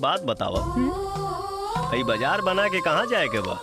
बात बतावा। हम्म, कई बाजार बना के कहाँ जाए के बा?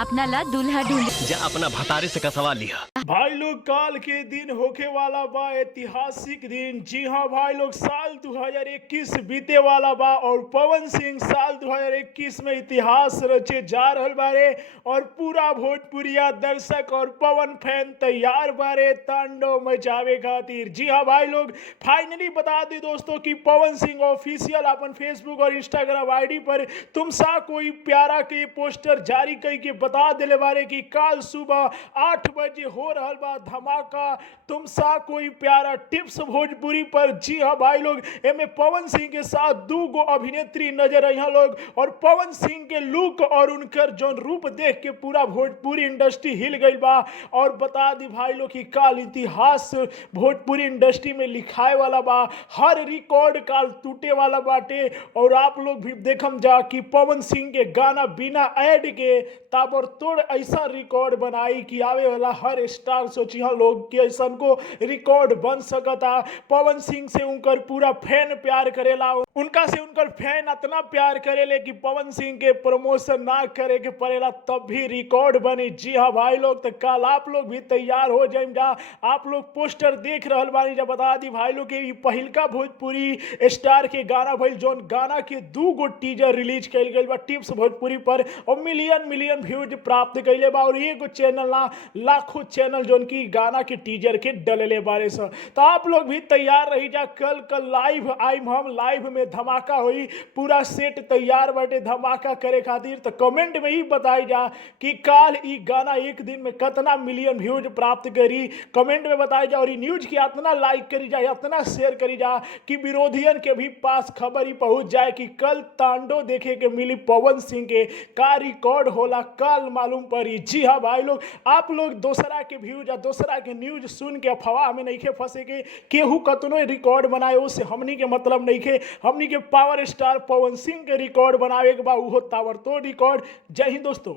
अपना ला दूल्हा ढूंढ। जा अपना भतारे से कसवा लिया। भाई लोग काल के दिन होके वाला बा ऐतिहासिक दिन। जी हाँ भाई लोग, साल 2021 बीते वाला बा और पवन सिंह साल 2021 में इतिहास रचे जा रहल बारे और पूरा भोजपुरिया दर्शक और पवन फैन तैयार बारे तांडव मचावे खातिर। जी हाँ भाई लोग, फाइनली बता दी दोस्तों कि पवन सिंह ऑफिशियल अपन फेसबुक और इंस्टाग्राम आईडी पर तुम सा कोई प्यारा के पोस्टर जारी करके बता दिले बारे कि काल सुबह 8 बजे हो रहल बा धमाका तुम सा कोई प्यारा टिप्स भोजपुरी पर। जी हाँ भाई लोग, एमे पवन सिंह के साथ दू गो अभिनेत्री नजर आई लोग और पवन सिंह के लुक और उनकर जौन रूप देख के पूरा भोजपुरी इंडस्ट्री हिल गई बा। और बता दी भाई लोग कि काल इतिहास भोजपुरी इंडस्ट्री में लिखाए वाला बा, हर रिकॉर्ड काल टूटे वाला बाटे। और आप लोग भी देखम जा कि पवन सिंह के गाना बिना ऐड के ताबड़तोड़ ऐसा रिकॉर्ड बनाई कि आवे वाला हर स्टार सोची लोग कि ऐसा को रिकॉर्ड बन सकता। पवन सिंह से उनकर पूरा फैन प्यार करेला, उनका से उनकर फैन इतना प्यार करेले कि पवन सिंह के प्रमोशन ना करे के पड़ेला तब भी रिकॉर्ड बनी। जी हाँ भाई लोग, तो कल आप लोग भी तैयार हो जाए जा। आप लोग पोस्टर देख रहल बानी जा। बता दी भाई लोग कि पहिलका भोजपुरी स्टार के गाना भइल जौन गाना के 2 गो टीजर रिलीज कइल गइल बा टिप्स भोजपुरी पर और मिलियन व्यूज प्राप्त कइले बा। और एगो चैनल ना लाखों चैनल जौन की गाना के टीजर के डलले बारे से। तो आप लोग भी तैयार रही जा। कल लाइव आइम हम, लाइव में धमाका हुई, पूरा सेट तैयार बाटे धमाका करे खातिर। तो कमेंट में ही बताई जा कि काल ई गाना एक दिन में कितना मिलियन व्यूज प्राप्त करी, कमेंट में बताई जा। और ई न्यूज की इतना लाइक करी जा, इतना शेयर करी जा कि विरोधियन के भी पास खबर ही पहुंच जाए कि कल तांडव देखे के मिली पवन सिंह के का रिकॉर्ड होला कल मालूम पड़ी। जी हाँ भाई लोग, आप लोग दूसरा के व्यूज या दूसरा के न्यूज सुन के अफवाह में नहीं खे फंसे के केहू कतनो रिकॉर्ड बनाए उससे हमनी के मतलब नहीं खे। हमनी के पावर स्टार पवन सिंह के रिकॉर्ड बनावे के बा, उहो ताबड़तोड़ रिकॉर्ड। जय हिंद दोस्तों।